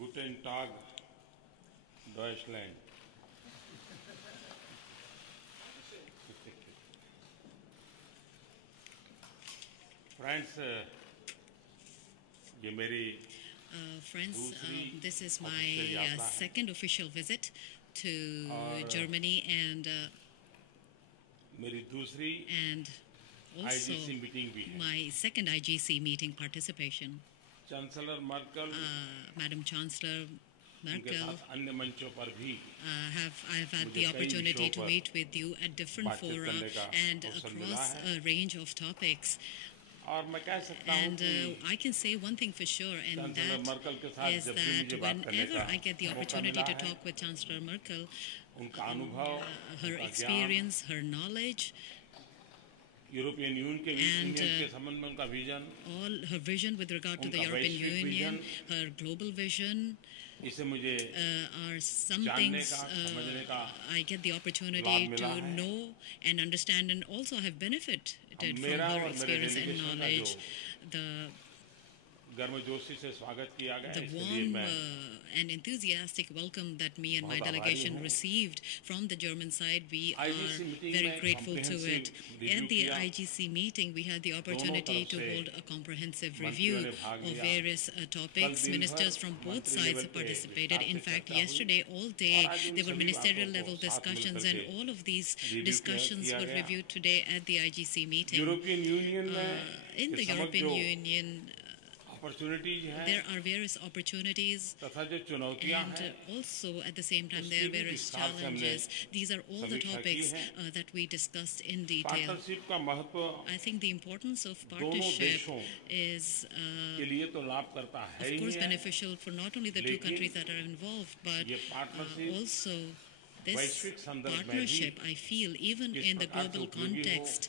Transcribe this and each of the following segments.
Guten Tag, Deutschland. Friends, ये मेरी Friends, this is my official यात्रा है। second official visit to और Germany and मेरी दूसरी also IGC मीटिंग भी है। my second IGC meeting participation. Chancellor Merkel Madam Chancellor उनके Merkel, साथ अन्य मंचों पर भी I've had मुझे the कई opportunity विषयों to पर meet with you at different बातचीत fora करने का and अवसर मिला across है। a range of topics. और मैं कह सकता हूँ And कि I can say one thing for sure, and chancellor Merkel के साथ is जब भी that मुझे बात करने whenever का I get the मौका opportunity मिला to है, talk with Chancellor Merkel, उनका अनुभव, her उनका ज्ञान, experience, her knowledge, European and union के संबंध में उनका vision, all her vision with regard to the उनका European वैश्विक Union, vision, her global vision, इसे मुझे are some जानने things का, समझने का I get the opportunity लाभ मिला to है। know and understand, and also have benefited अब from मेरा her और मेरे experience and डेलीगेशन का knowledge. जो The गर्मजोशी से स्वागत किया गया, the इसके लिए warm मैं and enthusiastic welcome that me and my बहुत आभारी delegation हूँ। received from the German side, we are IGC meeting very में grateful to it. comprehensive review At the किया। IGC meeting, we had the opportunity to hold a comprehensive मंत्रियों review ने भाग of लिया। various topics. दिन Ministers भर from both मंत्री sides level पे participated. विस्तार In से fact, चर्चा हुई। yesterday all day और आज उन there were सभी ministerial बातों को level साथ discussions, मिलकर and के all of these review discussions किया were गया। reviewed today at the IGC meeting. European union में In the के समक्ष European जो Union, अपॉर्चुनिटीज हैं there are various opportunities, तथा जो चुनौतियां and हैं, also at the same time उसकी there are भी various विस्तार से हमने challenges. These are all the समीक्षा की topics है। that we discussed in detail. Partnership का महत्व I think the importance of दोनों partnership देशों is के लिए तो लाभ करता है of ही course है, beneficial for not only the two लेकिन countries that are involved, but ये पार्टनरशिप also this वैश्विक संदर्भ में भी partnership, I feel, even किस in the प्रकार से global उपयोगी हो, context,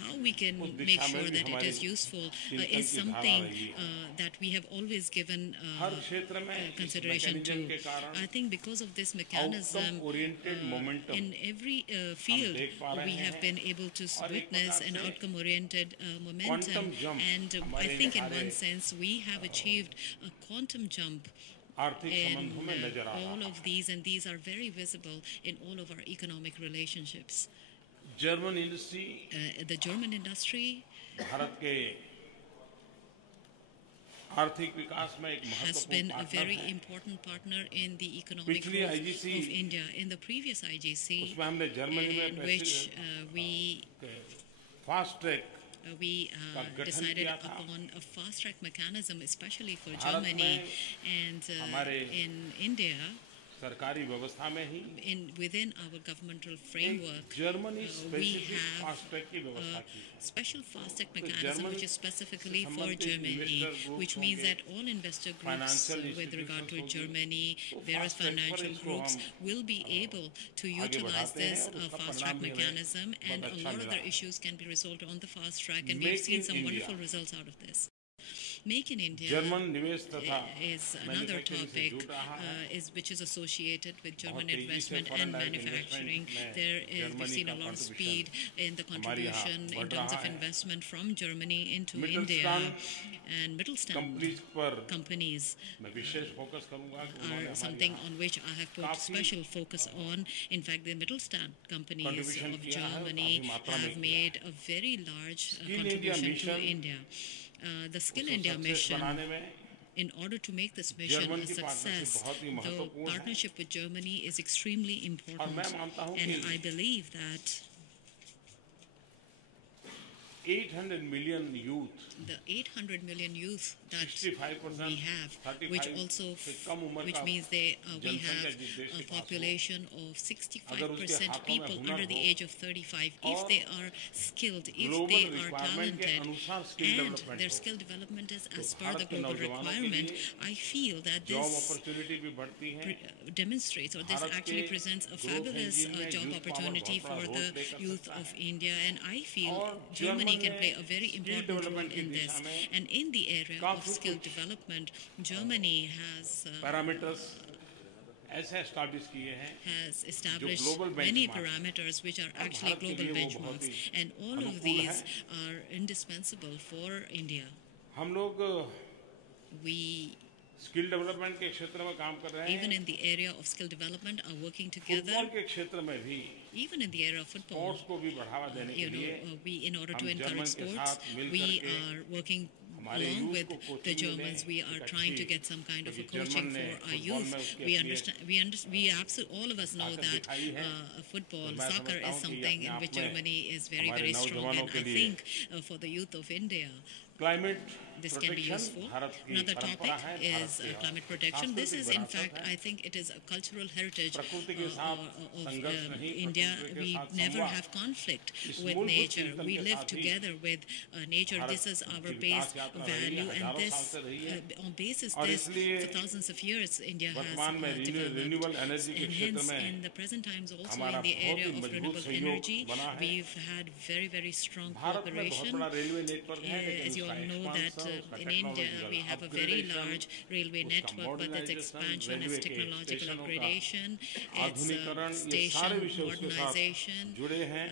how we can उस make दिशा में sure भी that it हमारी is useful चिंतन is की धारा something रही है। that we have always given हर क्षेत्र में इस consideration मैकेनिज्म to. के कारण I think because of this outcome mechanism, oriented momentum in every field, देख पा रहे we have हैं। been able to और एक witness प्रकार an से outcome-oriented momentum, quantum jump and I हमारे think in सारे one sense we have achieved a quantum jump आर्थिक in संबंधों में नजर आ all रहा of these, and these are very visible in all of our economic relationships. है। German industry The German industry Bharat के आर्थिक विकास में एक has महत्वपूर्ण been a पार्टनर very है। important partner in the economic पिछली growth IGC of India. In the previous IGC, उसमें हमने जर्मनी में in which we fast track का गठन decided किया था। upon a fast track mechanism, especially for Bharat Germany, में and हमारे in India, सरकारी व्यवस्था में ही within our governmental एक framework, Germany we specific have fast track की व्यवस्था a की है। special fast track mechanism Germany which is specifically से for संबंधित Germany, investor groups which means होंगे, that all investor groups financial with regard to institutions होंगी, Germany, तो various fast track पर financial इसको groups हम will be able to आगे utilize बढ़ाते हैं this और उसका fast track परिणाम भी हमें mechanism, and बहुत a अच्छा lot of मिला their है। issues can be resolved on the fast track, and we've Make seen in some India, wonderful results out of this. Make in India German निवेश तथा is another manufacturing से topic जुड़ रहा है। which is associated with German बहुत तेजी से investment foreign and direct manufacturing. investment में We've जर्मनी seen का a lot of contribution speed in the हमारे यहाँ contribution in बढ़ terms रहा of है। investment from Germany into Mittelstand India, and Mittelstand companies पर companies मैं विशेष फोकस करूंगा कि उन्होंने are हमारे something यहाँ on which I have put काफी special focus on. In fact, the Mittelstand companies contribution of किया है, Germany काफी मात्रा में have किया made a very large Skill India contribution to mission India. The Skill उसको India सक्सेस mission, बनाने में in order to make this mission German a की पार्टनरशिप success, बहुत ही the महत्वपूर्ण है। partnership with Germany is extremely और important. मैं मानता हूँ And कि I believe that 800 million youth, the 800 million youth that 65% we have, 35 which also, से कम उम्र which का means we जनसंख्या have जिस देश a के पास हो, population of अगर उसके 65% हाथों में people हुनर under the हो age of 35, if और they are skilled, if global they are requirement के talented, अनुसार skill and development their हो, skill development is as तो per the भारत के global नौजवानों के requirement, लिए I feel that job this opportunity भी बढ़ती है। demonstrates, or this Bharat actually के presents a growth fabulous engine में job youth power opportunity बहुत for बड़ा the role play कर youth सकता of है। India, and I feel और Germany जर्मन can play में a very skill important role development की in दिशा this. में And in the area of काफी skill कुछ development, Germany has पैरामीटर्स ऐसे एस्टैब्लिश किए हैं has established global many benchmark parameters which are actually Bharat के global लिए वो बहुत benchmarks, he and all of अनुकूल these है। are indispensable for India. हम लोग We स्किल डेवलपमेंट के क्षेत्र में काम कर रहे even हैं, in the area of skill development, are working together. Football के क्षेत्र में भी Even in the area of football, sports को भी बढ़ावा देने के लिए we, in order to हम encourage जर्मन के sports, साथ मिल we करके are working हमारे along youth with को the कोचिंग Germans. मिले, We are एक trying to अच्छी, get some kind of a क्योंकि coaching जर्मन ने for our फुटबॉल youth. में उसकी We अपनी understand. We absolutely, all of us know ताकत that दिखाई है। football, तो मैं soccer समझता is हूँ कि something अपने in आप which में Germany is very, हमारे very strong. नौजवानों And के I लिए think for the youth of India, climate this can be protection useful. Bharat की Another परंपरा topic है, is भारत की climate protection. This सांस्कृतिक is, in विरासत fact, है। I think it is a cultural heritage प्रकृति के साथ of संघर्ष नहीं, India. प्रकृति के We साथ never संवाद। have conflict इस with मूलभूत nature. चिंतन We के live साथ ही together with nature. Bharat This is our की base विकास यात्रा रही है, value, and हजारों this साल से रही है। on basis और this इसलिए for thousands of years India has वर्तमान में developed. रिन्यूएबल एनर्जी के And क्षेत्र hence, में in the present times, also हमारा in the बहुत area ही of मजबूत renewable सहयोग energy, बना है। we've had very, very strong Bharat में बहुत cooperation. बड़ा रेलवे नेटवर्क है, लेकिन As you उसका all know that expansion, उसका in India technological we have a very upgradation, large railway उसका network, but its modernization, expansion, railway its के technological स्टेशनों का upgradation, its आधुनिकीकरण, ये सारे station विषय उसके साथ modernization, जुड़े हैं।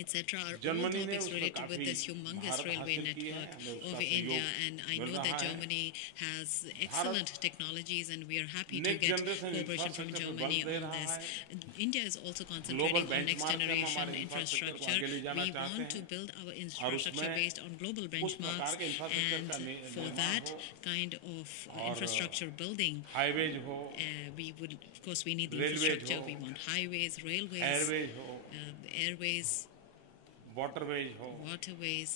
etc. are all जर्मनी ने topics उसमें related with काफी this humongous महारत railway हासिल की है, network हमें उसका of सहयोग India, and I mill know रहा that है। Germany has excellent technologies, and we are happy to Next get generation cooperation from infrastructure पे Germany बल दे on रहा this. है। India is also global concentrating on next benchmark में हम generation हमारे infrastructure को infrastructure. आगे ले जाना We चाहते want to हैं build our और infrastructure उसमें based on global उस प्रकार benchmarks, के इंफ्रास्ट्रक्चर and का for निर्माण that हो kind of और infrastructure building, हाईवेज हो, we would, of course, we need the Railways infrastructure. हो, We want highways, railways, Airways हो, airways, वाटरवेज हो, waterways,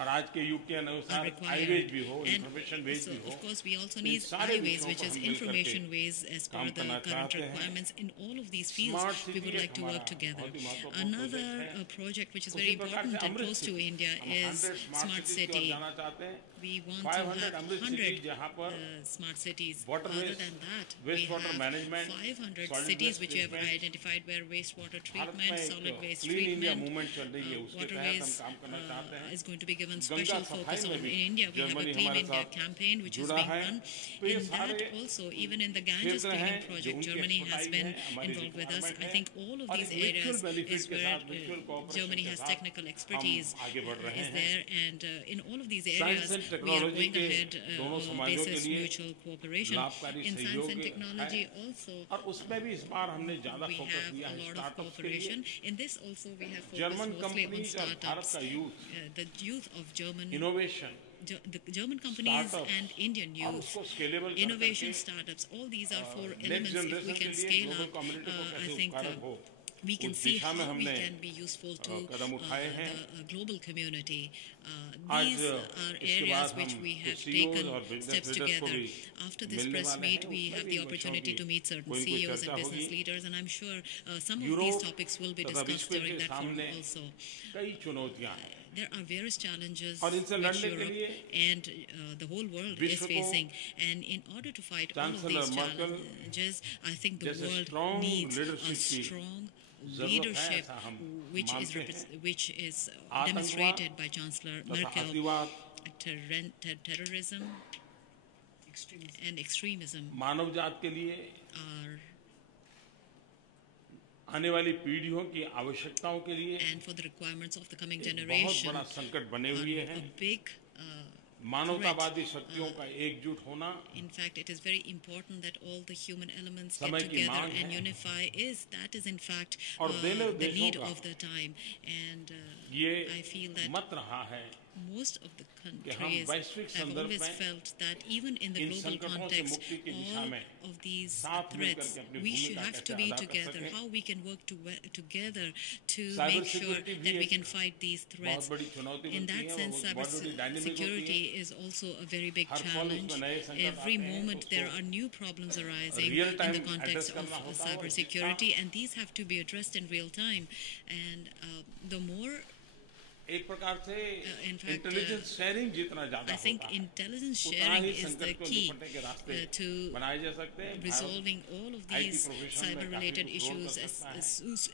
और आज के युग के are अनुसार required. हाईवेज भी हो, And इंफॉर्मेशन वेज so, भी हो। of course, we also in need सारे highways, विषयों which पर is हम मिल information करके ways as per काम the करना current चाहते हैं। requirements. In all of these fields, smart we city would एक like to हमारा work together. बहुत ही महत्वपूर्ण Another प्रोजेक्ट है। project which is उसी very प्रकार से important and Amrut close to city, India हम is 100 smart सिटीज की ओर city. जाना चाहते हैं। We want to 500 have Amrut 100 cities जहाँ पर smart cities. waterways, Other than that, we waste water have management, 500 solid cities waste which we have treatment. identified where wastewater Bharat treatment, में solid एक waste clean India treatment, movement चल रही है, उसके तहत हम waterways काम करना चाहते हैं। is going to be given Ganga special सफाई focus में on. भी In India, we have a Germany Clean हमारे India साथ campaign which is जुड़ा being है। run. तो ये In that सारे also, even in the Ganges क्षेत्र cleaning हैं जो project, उनकी Germany has expertise been है, हमारी involved with us. requirement I है। think all of और these एक mutual areas benefit is के where साथ, mutual cooperation Germany के has साथ technical हम expertise आगे बढ़ रहे is हैं। there, and in all of these Science areas and we are technology going के ahead दोनों on समाजों के basis लिए mutual cooperation. लाभकारी In science सहयोग and है technology also, और उसमें भी इस बार हमने ज्यादा we फोकस have दिया a है lot of स्टार्टअप्स के लिए। cooperation. In this also we have focused German mostly on companies और भारत startups. का youth The youth of German, innovation the German companies Startups and Indian और youth, उसको scalable कर innovation करके startups, all these are four next elements. If we generation के can लिए scale global up, community को I कैसे think उपकारक हो, we can उस see दिशा में how we हमने can be useful to कदम उठाए हैं। the global community. आज These are इसके areas बाद which हम we कुछ have CEOs taken और business steps leaders को together. भी After this मिलने press वाले meet, हैं, we उसमें have भी the इन opportunity विषयों to की meet certain कोई CEOs चर्चा and business होगी। leaders, and I'm sure some of Europe these topics will be तथा discussed विश्व during के that forum सामने also. कई चुनौतियां हैं There are various challenges और इनसे which लड़ने के Europe लिए and the whole world विश्व is को facing, and in order to fight all of chancellor these Merkel challenges, I think the जैसे world strong needs a leadership की strong जरूरत है, leadership, ऐसा हम which is मानते हैं। which is आतंकवाद demonstrated by Chancellor तथा Merkel. अतिवाद Terrorism and extremism मानव जात के लिए are, आने वाली पीढ़ियों की आवश्यकताओं के लिए and for the requirements of the coming बहुत generation, बड़ा संकट बने हुए are हैं। a big मानवतावादी शक्तियों का एकजुट होना In fact, it is very important that all the human elements समय get की together मांग and है। unify. That is in fact और देशों the need का of the time. And ये I feel that मत रहा है most of the कि हम countries वैश्विक have संदर्भ always में felt that even in the in global संकटों से context, मुक्ति की दिशा all में of these साथ मिल threats, करके अपनी we should भूमिका have कैसे to be अदा कर together, सकें। how we can work together to Cyber make sure security भी that we एक can fight these बहुत threats. बड़ी चुनौती In बनती that है, sense, वो बहुत बड़ी डायनेमिक होती cybersecurity है। is also a very big हर पल challenge. उसमें नए संकट Every आते हैं, moment उसको there are new problems arising real in time the context address of करना होता है और cybersecurity, and these have to be addressed in real time. And the more एक प्रकार से in fact, इंटेलिजेंस शेयरिंग जितना ज्यादा I think होता है intelligence उतना sharing ही is the संकट को key निपटने के रास्ते to बनाए जा सकते हैं। resolving all of IT these profession में cyber-related काफी कुछ रोल issues कर सकता है।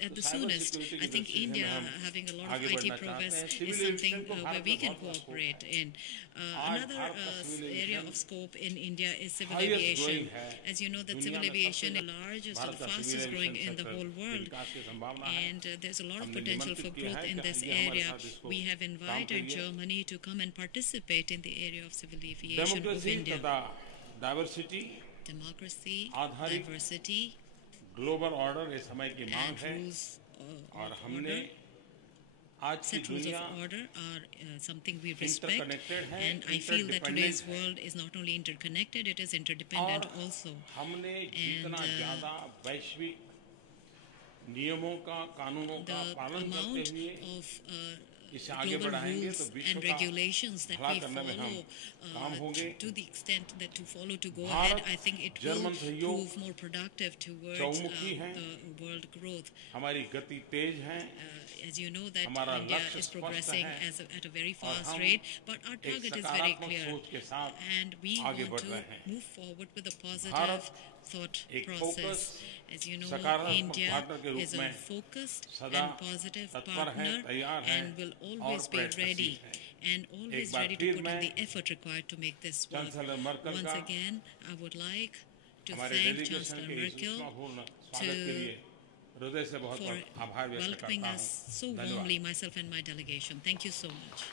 at तो the cyber soonest. security I की think दृष्टि से India हम having a lot of आगे IT बढ़ना चाहते progress हैं। is Civil something aviation को where भारत we में can बहुत बड़ा scope cooperate in. आज Another भारत का civil area aviation of scope in India is civil highest aviation. growing है। As you know, that दुनिया civil में aviation is सबसे the largest भारत or का civil fastest growing aviation in the sector whole की world. विकास की संभावना है। And there's a lot of हमने potential निमंत्रित for किया growth है in कि this आइए हमारे area. साथ इस इसको We have काम invited करिए। Germany to come and participate in the area of civil aviation of democracy India. तथा डाइवर्सिटी, Democracy, आधारित diversity, ग्लोबल ऑर्डर ये समय की मांग and है। rules और of हमने order. आज की Set rules of दुनिया order are something we respect, interconnected है, and I feel that today's interdependent है। world is not only interconnected, it is interdependent और also. हमने जितना And ज्यादा वैश्विक नियमों का, कानूनों का the पालन करते amount हुए of इसे आगे global बढ़ाएंगे तो rules विश्व and का regulations that भला we करने में हम follow काम होंगे। to the extent that to follow to go Bharat ahead, I think it will German सहयोग prove more productive towards चौमुखी है। the world growth. हमारी गति तेज है As you know that हमारा India लक्ष्य is स्पष्ट progressing है at a very और fast हम rate, but our एक target is very सकारात्मक clear, सोच के साथ and we आगे want बढ़ to रहे हैं। move forward with a positive Bharat thought एक process. focused, As you know, सकारात्मक India पार्टनर के रूप is a में focused सदा and positive तत्पर है, partner तैयार है and will और always be प्रयत्नशील ready है। and always एक बार ready to फिर put in मैं the effort required to make this work. Chancellor Merkel Once का again, I would like to हमारे thank डेलीगेशन Chancellor के इस Merkel उत्साहपूर्ण स्वागत के लिए हृदय से बहुत for बहुत आभार व्यक्त welcoming करता us हूँ। so धन्यवाद। warmly, myself and my delegation. Thank you so much.